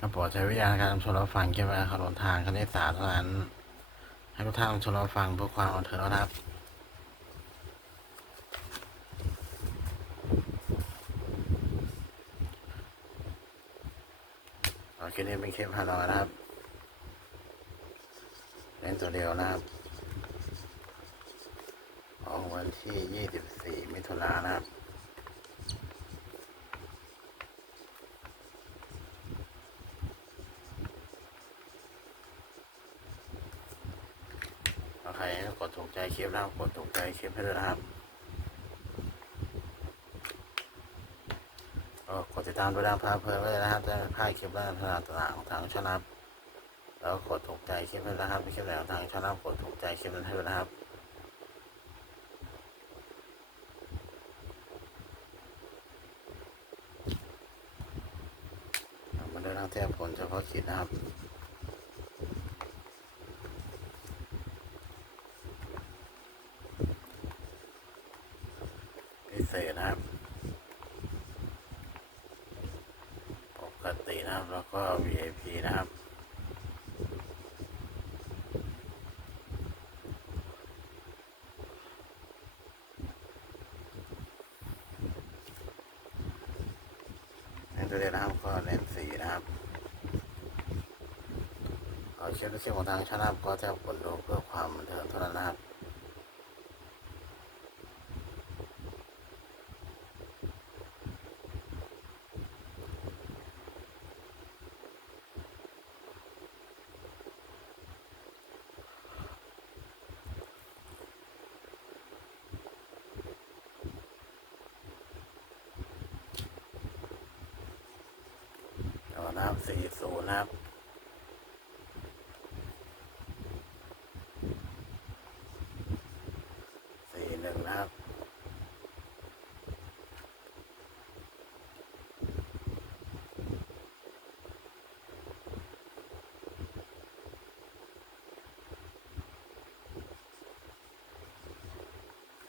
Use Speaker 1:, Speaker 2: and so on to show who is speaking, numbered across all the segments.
Speaker 1: กระโปรดใช้วิทยาณการชมรับฟังเกี่ยวกับขนทางคณิตศาสตร์เท่านั้น ให้ทุกท่านชมรับฟังเพื่อความบันเทิงนะครับโอเคนี่เป็นคปฮานอยนะครับ เล่นตัวเดียวนะครับของวันที่ 24 มิถุนายนนะครับ ถ้าใคร กดถูกใจคลิปนะครับกดถูกใจคลิปให้ด้วยนะครับก็กดติดตามด้วยนะครับเพื่อไว้นะครับจะไม่พลาดคลิปและพัฒนาต่างๆของทางช่องนะครับแล้วกดถูกใจคลิปด้วยนะครับ คลิปไหนของทางช่องนะกดถูกใจคลิปนั้นให้ด้วยนะครับมาดูทางเทียบผลเฉพาะกิจนะครับ เศษนะครับ ปกตินะครับ แล้วก็ VIP นะครับในตัวเดียวนะครับก็เน้นสีนะครับเอาเชื่อเชื่อของทางชางนะครับก็จะผลดูเพื่อความบันเทิงเท่านั้นนะครับ สี่ศูนย์นะครับ สี่หนึ่งนะครับ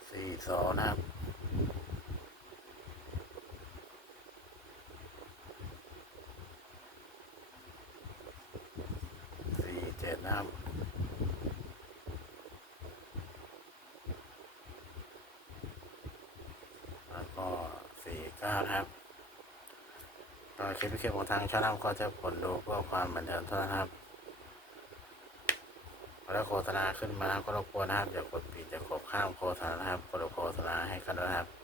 Speaker 1: สี่สองนะครับ สี่เจ็ด นะครับแล้วก็สี่เก้านะครับก็คลิปวิดีโอของทางช่องก็จะผลดูเพื่อความบันเทิงเท่านั้นครับแล้วโฆษณาขึ้นมาก็รบกวนนะครับอย่ากดปิดอย่ากดข้ามโฆษณานะครับกดโฆษณาให้กันนะครับ